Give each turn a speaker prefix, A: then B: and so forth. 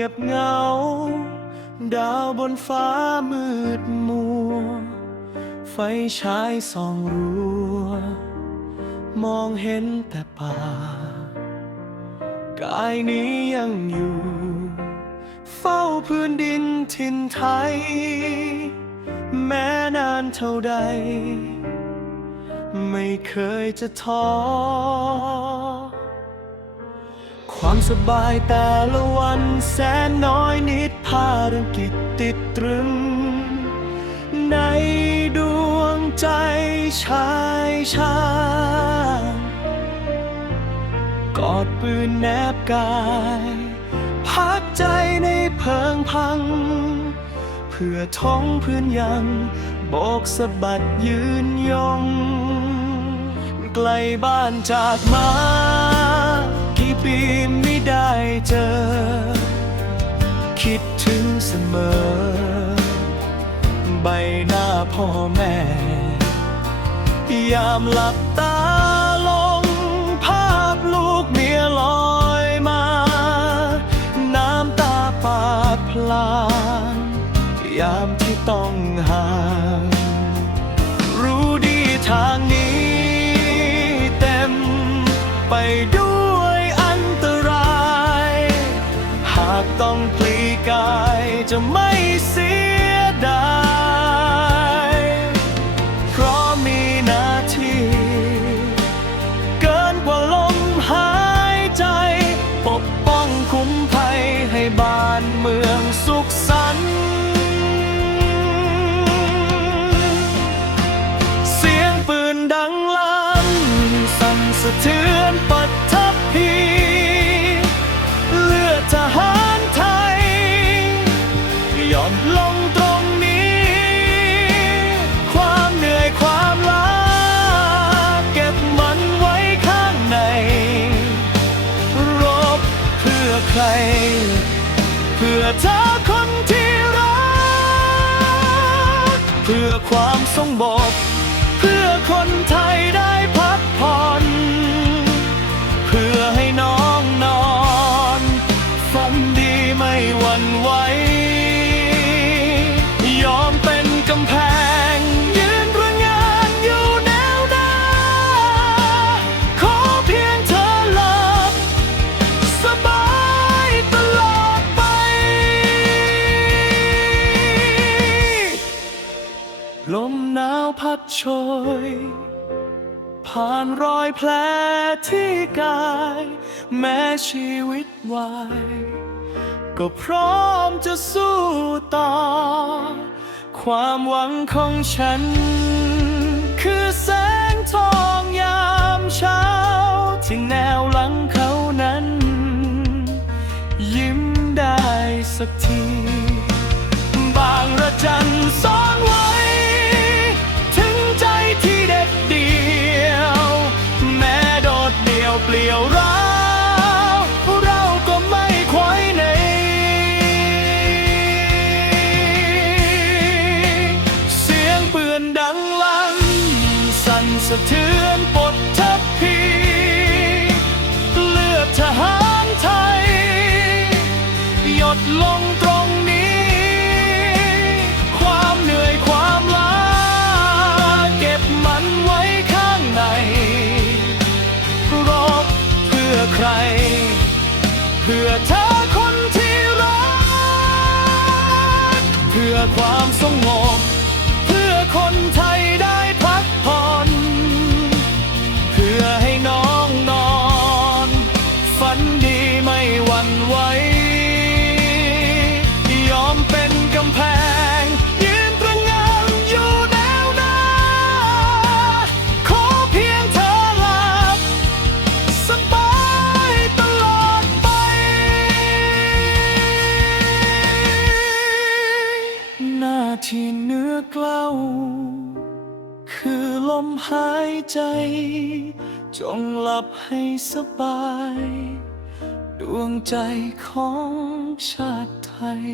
A: ยบเหงา ดาวบนฟ้ามืดมัว ไฟฉายส่องรัว มองเห็นแต่ป่า กายนี้ยังอยู่ เฝ้าพื้นดินถิ่นไทย แม้นานเท่าใด ไม่เคยจะท้อ ความสบายแต่ละวันแสนน้อยนิดภารกิจติดตรึง ในดวงใจชายชากอดปืนแนบกาย พักใจในเพิงพัง เพื่อท้องพื้นยังโบกสะบัดยืนยง ไกลบ้านจากมา กี่ปีไม่ได้เจอ คิดถึงเสมอ ใบหน้าพ่อแม่ ยามหลับตาลง ภาพลูกเมียลอยมา น้ำตาปาดพลางยามที่ต้องห่างรู้ดีทางนี้ เต็มไปด้วย ไม่เสียดายเพราะมีหน้าที่เกินกว่าลมหายใจ ปกป้องคุ้มภัยให้บ้านเมืองสุขสันต์เสียงปืนดังลั่นสั่นสะเทือน ใคร เพื่อเธอคนที่รัก เพื่อความสงบเพื่อคนไทยได้ ดโชย ผ่านรอยแผลที่กาย แม้ชีวิตวาย ก็พร้อมจะสู้ต่อ ความหวังของฉัน คือแสงทองยามเช้า ที่แนวหลังเขานั้น ยิ้มได้สักที บางระจันซ่อน เปลี่ยวร้าวเราก็ไม่ควยใน เสียงปืนดังลั่นสั่นสะเทือนปดทัพพี เลือดทหารไทย หยดลงตรง ร เพื่อเธอคนที่รัก เพื่อความสงบ มหายใจ จงหลับให้สบาย ดวงใจของชาติไทย